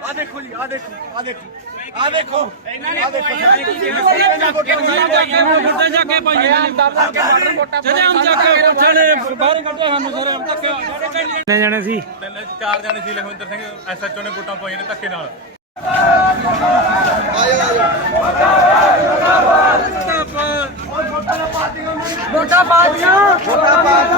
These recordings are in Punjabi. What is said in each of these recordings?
ਆ ਦੇਖੋ ਜੀ ਆ ਦੇਖੋ ਆ ਦੇਖੋ ਆ ਦੇਖੋ ਆ ਦੇਖੋ ਮੁੱਦੇ ਜਾ ਕੇ ਭਾਈ ਜਿਹੜੇ ਹਮ ਜਾ ਕੇ ਪੁੱਛਣੇ ਬਾਹਰ ਕੱਢੋ ਸਾਨੂੰ ਸਾਰੇ ਹਮ ਤੱਕ ਕਿੰਨੇ ਜਣੇ ਸੀ ਤਿੰਨ ਚਾਰ ਜਣੇ ਸੀ ਲਖਵਿੰਦਰ ਸਿੰਘ ਐਸਐਚਓ ਨੇ ਵੋਟਾਂ ਪਾਈਆਂ ਨੇ ਧੱਕੇ ਨਾਲ ਮੁਰਦਾਬਾਦ ਮੁਰਦਾਬਾਦ।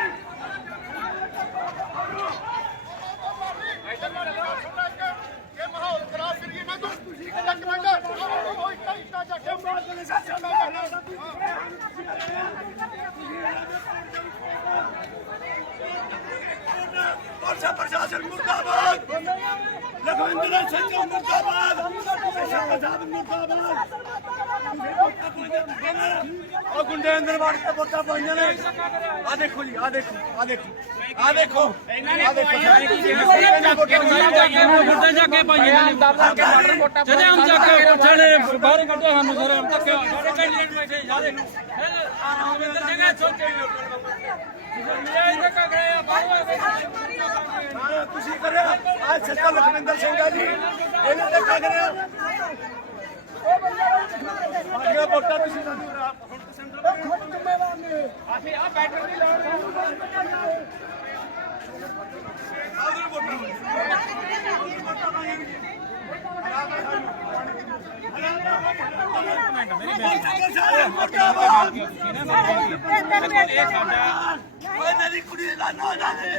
ਲਖਵਿੰਦਰ ਸਿੰਘ ਮੁਰਦਾਬਾਦ। ਪੰਜਾਬ ਮੁਰਦਾਬਾਦ। ਉਹ ਗੁੰਡੇ ਅੰਦਰ ਵੜ ਕੇ ਵੋਟਾਂ ਪਾਈਆਂ ਨੇ। ਆ ਦੇਖੋ ਜੀ ਆ ਦੇਖੋ ਆ ਦੇਖੋ। ਆ ਦੇਖੋ। ਆ ਦੇਖੋ। ਮੁੱਦੇ ਜਾ ਕੇ ਭਾਈ ਜਿਹੜੇ ਹਮ ਜਾ ਕੇ ਪੁੱਛਣੇ ਬਾਹਰ ਕੱਢੋ ਸਾਨੂੰ ਸਾਰੇ ਹਮ ਤੱਕ ਸਾਡੇ ਕੈਂਡੀਡੇਟ ਬੈਠੇ ਜਾ ਦੇ ਰਵਿੰਦਰ ਸਿੰਘ ਸੋਚੇ ਇਹ ਤੁਸੀਂ ਕਰਿਆ? ਆ ਸੱਚਾ ਲਖਵਿੰਦਰ ਸਿੰਘ ਆ ਜੀ। ਇਹਨੇ ਤੇ ਕਾ ਕਰਿਆ? ਆਗਿਆ ਵੋਟਾਂ ਤੁਸੀਂ ਸਾਨੂੰ ਹੁਣ ਤੁਸੀਂ ਜ਼ਿੰਮੇਵਾਰ ਨੇ ਅਸੀਂ ਆ ਬੈਟਰ ਦੀ ਲੋੜ ਓਏ ਮੇਰੀ ਕੁੜੀ ਦਾ ਨਾ ਜਾਣੇ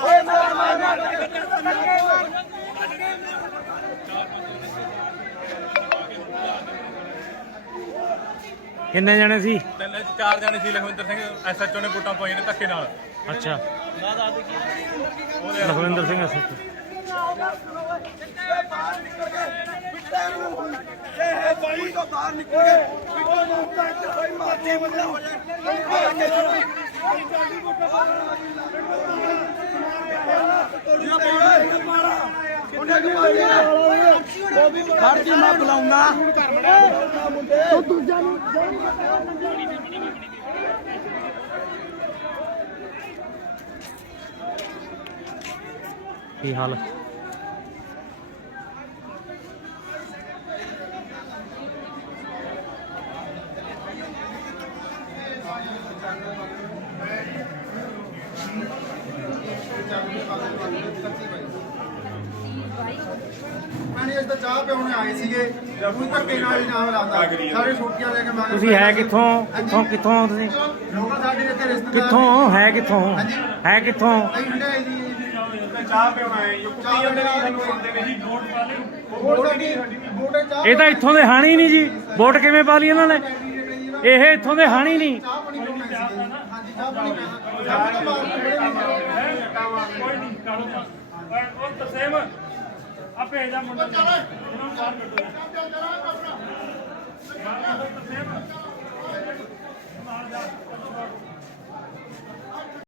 ਓਏ ਜਵਾਨ ਕਿੰਨੇ ਜਣੇ ਸੀ? ਤਿੰਨ ਚਾਰ ਜਣੇ ਸੀ ਲਖਵਿੰਦਰ ਸਿੰਘ ਐਸਐਚਓ ਨੇ ਵੋਟਾਂ ਪਾਈਆਂ ਨੇ ਧੱਕੇ ਨਾਲ। ਅੱਛਾ। ਲਖਵਿੰਦਰ ਸਿੰਘ ਅਸਤ ਇਹ ਖੜ ਜੀ ਮੈਂ ਬੁਲਾਉਂਗਾ ਤੂੰ ਦੂਜਾ ਨੂੰ ਕੀ ਹਾਲ? ਪਾਣੀ ਇਸ ਦਾ ਚਾਹ ਪਿਉਣੇ ਆਏ ਸੀਗੇ। ਕੋਈ ਧੱਕੇ ਨਾਲ ਹੀ ਨਾਮ ਲਾਉਂਦਾ ਸਾਰੇ ਛੁੱਟੀਆਂ ਲੈ ਕੇ ਮੈਂ ਤੁਸੀਂ ਹੈ ਕਿੱਥੋਂ? ਕਿੱਥੋਂ ਕਿੱਥੋਂ ਹੋ ਤੁਸੀਂ? ਲੋਕਾਂ ਸਾਡੇ ਇੱਥੇ ਰਿਸ਼ਤੇਦਾਰ ਕਿੱਥੋਂ? ਹੈ ਕਿੱਥੋਂ? ਹੈ ਕਿੱਥੋਂ? ਅਸੀਂ ਹੰਡਾਈ ਦੀ ਚਾਹ ਪਿਉਣਾ ਹੈ। ਜੋ ਕੁੱਤੀ ਜਾਂਦੇ ਨੇ ਸਾਨੂੰ ਆਉਂਦੇ ਨੇ ਜੀ ਨੋਟ ਪਾ ਲਿਓ। ਵੋਟ ਸਾਡੀ ਵੋਟ ਹੈ ਚਾਹ ਇਹ ਤਾਂ ਇੱਥੋਂ ਦੇ ਹਾਣੀ ਨਹੀਂ ਜੀ। ਵੋਟ ਕਿਵੇਂ ਪਾ ਲਈ ਇਹਨਾਂ ਨੇ? ਇਹ ਇੱਥੋਂ ਦੇ ਹਾਣੀ ਨਹੀਂ। ਚਾਹ ਪਾਣੀ ਪਿਉਣਾ ਸੀ ਹਾਂਜੀ ਚਾਹ ਪਾਣੀ ਪਿਆਣਾ ਚਾਹ ਤਾਂ ਕੋਈ ਨਹੀਂ ਕਾਲੋ ਉਹ ਤਸੇਮ ਆ ਭੇਜ ਦਾ ਮੁੰਡਾ ਇਹਨਾਂ ਨੂੰ ਬਾਹਰ ਕੱਢੋ। ਨਾਲ ਜਾ